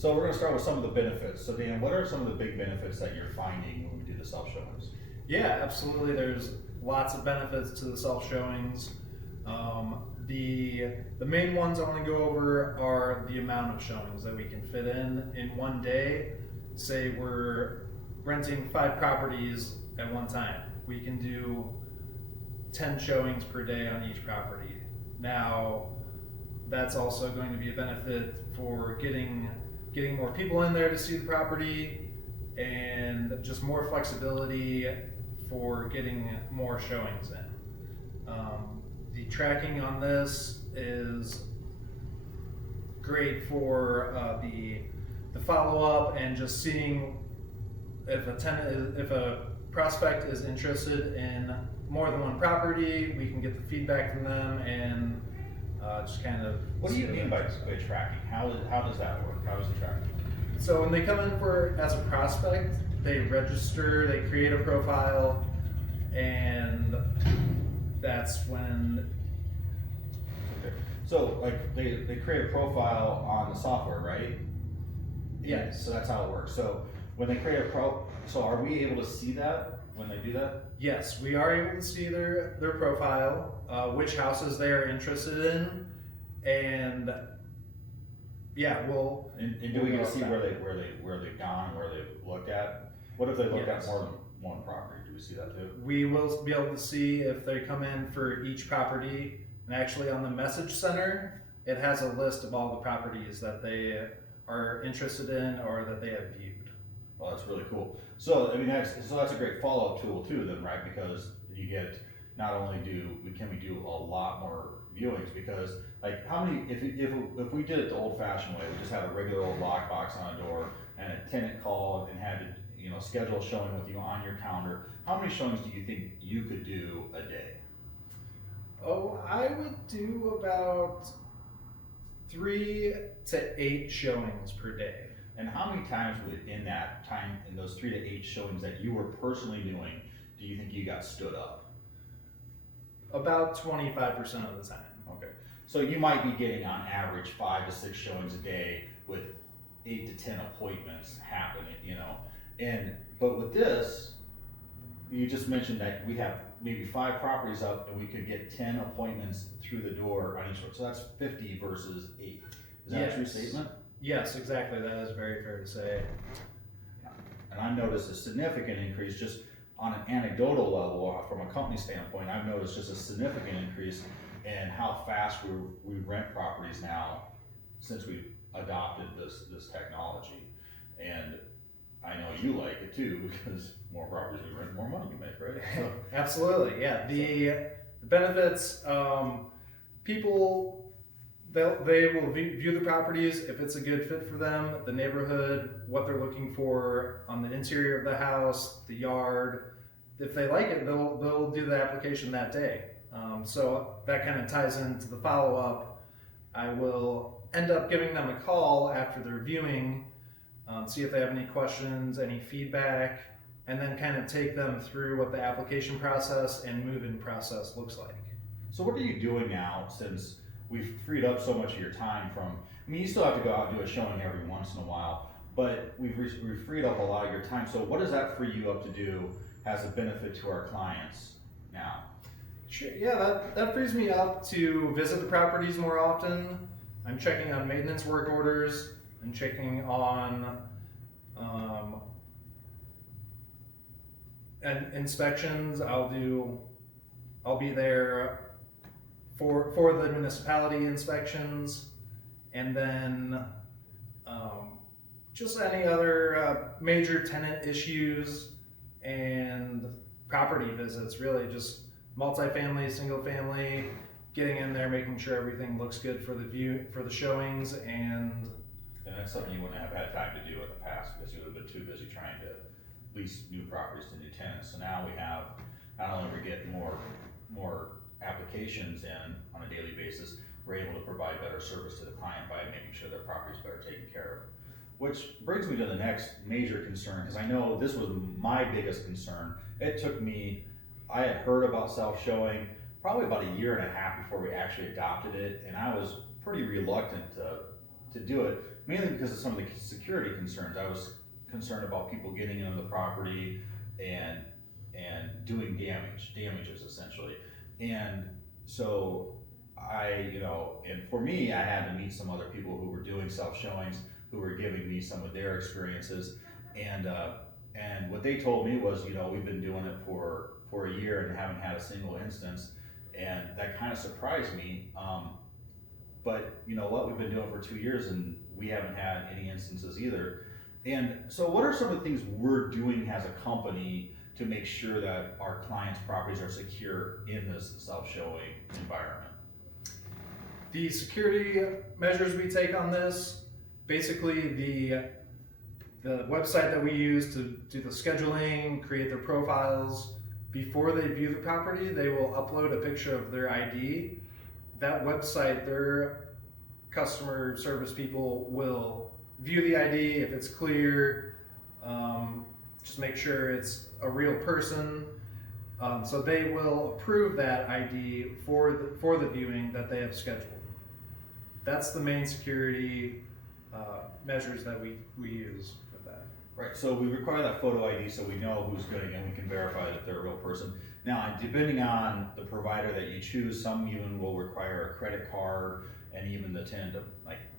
So we're gonna start with some of the benefits. So Dan, what are some of the big benefits that you're finding when we do the self-showings? Yeah, absolutely. There's lots of benefits to the self showings. The main ones I want to go over are the amount of showings that we can fit in one day. Say we're renting 5 properties at one time. We can do 10 showings per day on each property. Now, that's also going to be a benefit for getting more people in there to see the property and just more flexibility for getting more showings in. The tracking on this is great for the follow up and just seeing if a prospect is interested in more than one property. We can get the feedback from them and just kind of. What do you mean by tracking? How does that work? How does it track? So when they come in as a prospect, they register, they create a profile, and that's when. Okay. So like they create a profile on the software, right? Yes. So that's how it works. So when they create so are we able to see that when they do that? Yes, we are able to see their profile, which houses they are interested in, and yeah, we'll. And do we get to see where they've gone, where they've looked at? What if they looked at more than one property? Do we see that too? We will be able to see if they come in for each property, and actually on the message center, it has a list of all the properties that they are interested in or that they have viewed. Well, that's really cool. So I mean that's a great follow-up tool too, then, right? Because you get not only can we do a lot more viewings, because like how many if we did it the old-fashioned way, we just had a regular old lockbox on a door and a tenant called and had to schedule a showing with you on your calendar. How many showings do you think you could do a day? Oh, I would do about 3 to 8 showings per day. And how many times in that time, in those 3 to 8 showings that you were personally doing, do you think you got stood up? About 25% of the time. Okay. So you might be getting on average 5 to 6 showings a day with 8 to 10 appointments happening, but with this, you just mentioned that we have maybe 5 properties up and we could get 10 appointments through the door on each one. So that's 50 versus 8. Is that a true statement? Yes, exactly. That is very fair to say. And I've noticed a significant increase just on an anecdotal level from a company standpoint. I've noticed just a significant increase in how fast we rent properties now since we've adopted this technology. And I know you like it too, because more properties we rent, more money we make, right? So, absolutely, yeah. The benefits, people. They will view the properties if it's a good fit for them, the neighborhood, what they're looking for on the interior of the house, the yard. If they like it, they'll do the application that day. So that kind of ties into the follow-up. I will end up giving them a call after their viewing, see if they have any questions, any feedback, and then kind of take them through what the application process and move-in process looks like. So what are you doing now since we've freed up so much of your time from, I mean, you still have to go out and do a showing every once in a while, but we've freed up a lot of your time. So what does that free you up to do as a benefit to our clients now? Sure, yeah, that frees me up to visit the properties more often. I'm checking on maintenance work orders and checking on and inspections. I'll be there for the municipality inspections, and then just any other major tenant issues and property visits, really just multifamily, single family, getting in there, making sure everything looks good for the showings, and that's something you wouldn't have had time to do in the past because you would have been too busy trying to lease new properties to new tenants. So now we have, not only we get more applications in on a daily basis, we're able to provide better service to the client by making sure their property is better taken care of. Which brings me to the next major concern, because I know this was my biggest concern. It took me, I had heard about self-showing probably about a year and a half before we actually adopted it, and I was pretty reluctant to do it mainly because of some of the security concerns. I was concerned about people getting into the property and doing damages essentially. And so and for me, I had to meet some other people who were doing self-showings, who were giving me some of their experiences. And what they told me was, we've been doing it for a year and haven't had a single instance. And that kind of surprised me. But you know what, we've been doing it for 2 years and we haven't had any instances either. And so what are some of the things we're doing as a company to make sure that our clients' properties are secure in this self-showing environment? The security measures we take on this, basically the website that we use to do the scheduling, create their profiles, before they view the property, they will upload a picture of their ID. That website, their customer service people will view the ID. If it's clear, just make sure it's a real person. So they will approve that ID for the viewing that they have scheduled. That's the main security measures that we use with that. Right, so we require that photo ID so we know who's getting it and we can verify that they're a real person. Now, depending on the provider that you choose, some even will require a credit card and even the tenant to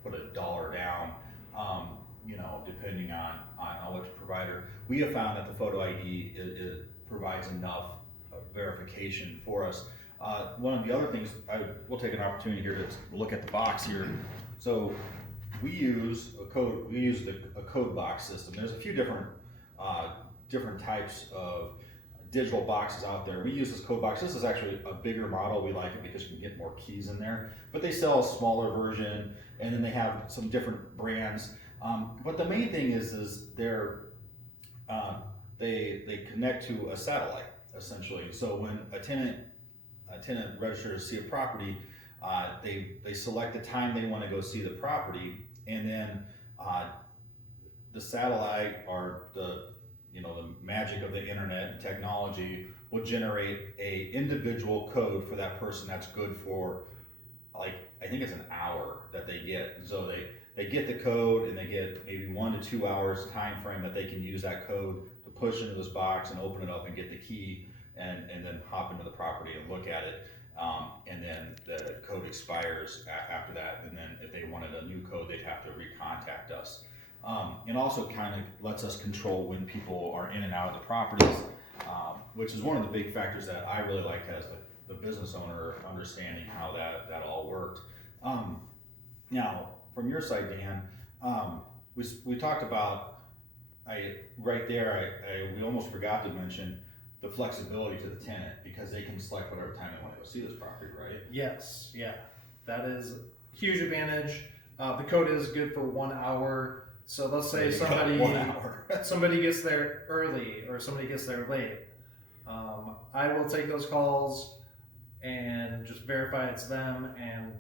put $1 down, depending on which provider. We have found that the photo ID provides enough verification for us. One of the other things, we'll take an opportunity here to look at the box here. So we use a code box system. There's a few different types of digital boxes out there. We use this code box. This is actually a bigger model. We like it because you can get more keys in there, but they sell a smaller version, and then they have some different brands. But the main thing is they connect to a satellite essentially. So when a tenant registers to see a property, they select the time they want to go see the property, and then the satellite, or the magic of the internet and technology, will generate a individual code for that person that's good for, I think it's an hour that they get. So they get the code, and they get maybe 1 to 2 hours time frame that they can use that code to push into this box and open it up and get the key, and then hop into the property and look at it. And then the code expires after that, and then if they wanted a new code, they'd have to recontact us. And also kind of lets us control when people are in and out of the properties, which is one of the big factors that I really liked as the business owner, understanding how that all worked. Now, from your side, Dan, we talked about, we almost forgot to mention the flexibility to the tenant, because they can select whatever time they want to go see this property, right? Yes, yeah, that is a huge advantage. The code is good for 1 hour. So let's say somebody gets there early or somebody gets there late. I will take those calls and just verify it's them and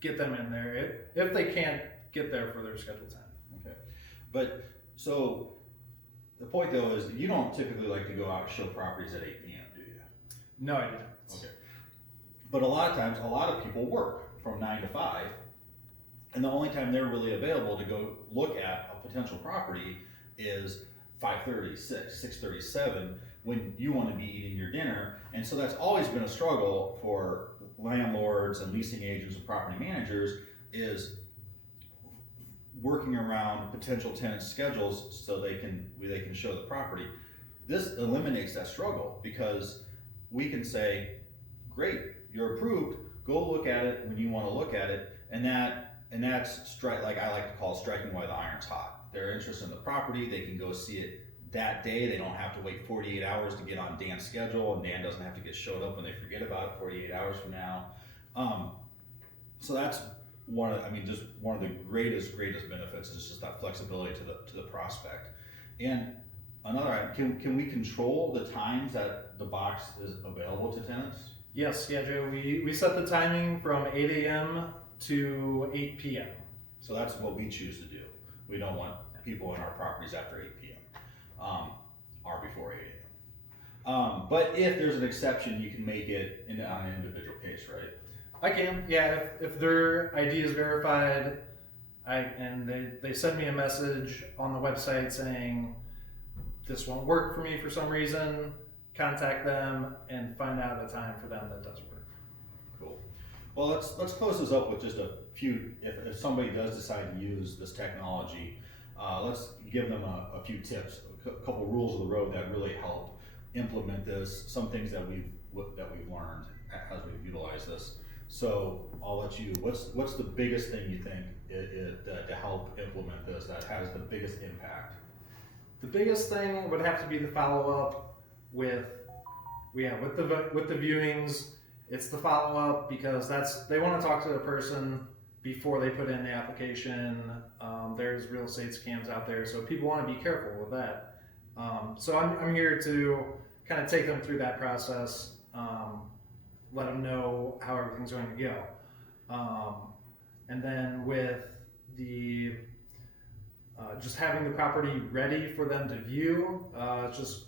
get them in there if they can't get there for their scheduled time. Okay, but so the point though is, you don't typically like to go out and show properties at 8 p.m., do you? No, I do not. Okay. But a lot of times, a lot of people work from 9 to 5, and the only time they're really available to go look at a potential property is 5:30, 6, 6:30, 7, when you want to be eating your dinner. And so that's always been a struggle for landlords and leasing agents and property managers, is working around potential tenants' schedules so they can show the property. This eliminates that struggle, because we can say, great, you're approved, go look at it when you want to look at it, and that's like I like to call striking while the iron's hot. They're interested in the property, they can go see it that day. They don't have to wait 48 hours to get on Dan's schedule, and Dan doesn't have to get showed up when they forget about it 48 hours from now. So that's one of the greatest benefits, is just that flexibility to the prospect. And another item, can we control the times that the box is available to tenants? Yes, yeah, Joe. We set the timing from 8 a.m. to 8 p.m. So that's what we choose to do. We don't want people in our properties after 8 p.m. Or before 8 a.m. But if there's an exception, you can make it on an individual case, right? I can, yeah. If their ID is verified they send me a message on the website saying this won't work for me for some reason. Contact them and find out a time for them that does work. Cool. Well, let's close this up with just a few. If somebody does decide to use this technology, let's give them a few tips, a couple rules of the road that really help implement this. Some things that we've learned as we've utilized this. So I'll let you. What's the biggest thing you think to help implement this that has the biggest impact? The biggest thing would have to be the follow up with the viewings. It's the follow up because they want to talk to the person before they put in the application. There's real estate scams out there, so people want to be careful with that. So I'm here to kind of take them through that process, let them know how everything's going to go. And then with the just having the property ready for them to view, it's just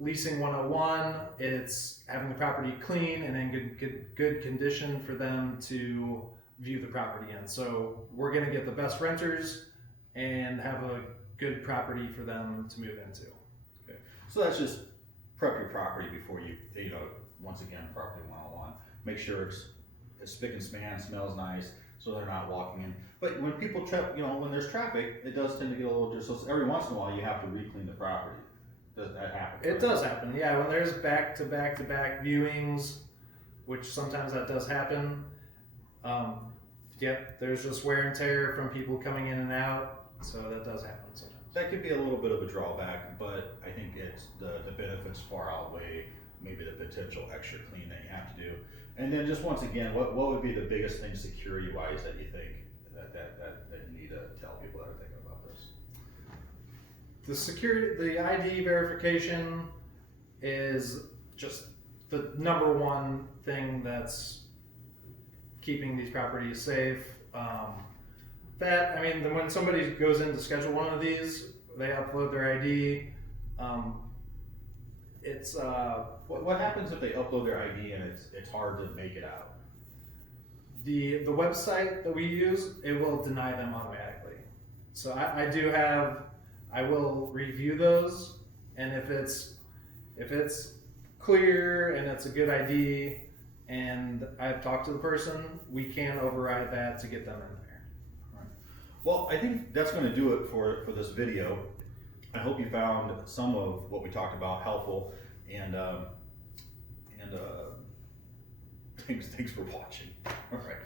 leasing 101. It's having the property clean and in good condition for them to view the property in. So we're going to get the best renters and have a good property for them to move into. Okay, so that's just prep your property before you once again, property 101. Make sure it's spick and span, smells nice, so they're not walking in. But when people when there's traffic, it does tend to get a little so every once in a while you have to re-clean the property. Does that happen? It does happen, yeah. When there's back to back viewings, which sometimes that does happen. There's just wear and tear from people coming in and out, so that does happen sometimes. That could be a little bit of a drawback, but I think it's the benefits far outweigh maybe the potential extra clean that you have to do. And then just once again, what would be the biggest thing security wise that you think that you need to tell people that are thinking about this? The ID verification is just the number one thing that's keeping these properties safe. When somebody goes in to schedule one of these, they upload their ID. What happens if they upload their ID and it's hard to make it out? The website that we use, it will deny them automatically. So I will review those, and if it's clear and it's a good ID and I've talked to the person, we can override that to get them in there. All right. Well, I think that's going to do it for this video. I hope you found some of what we talked about helpful, and thanks for watching. All right.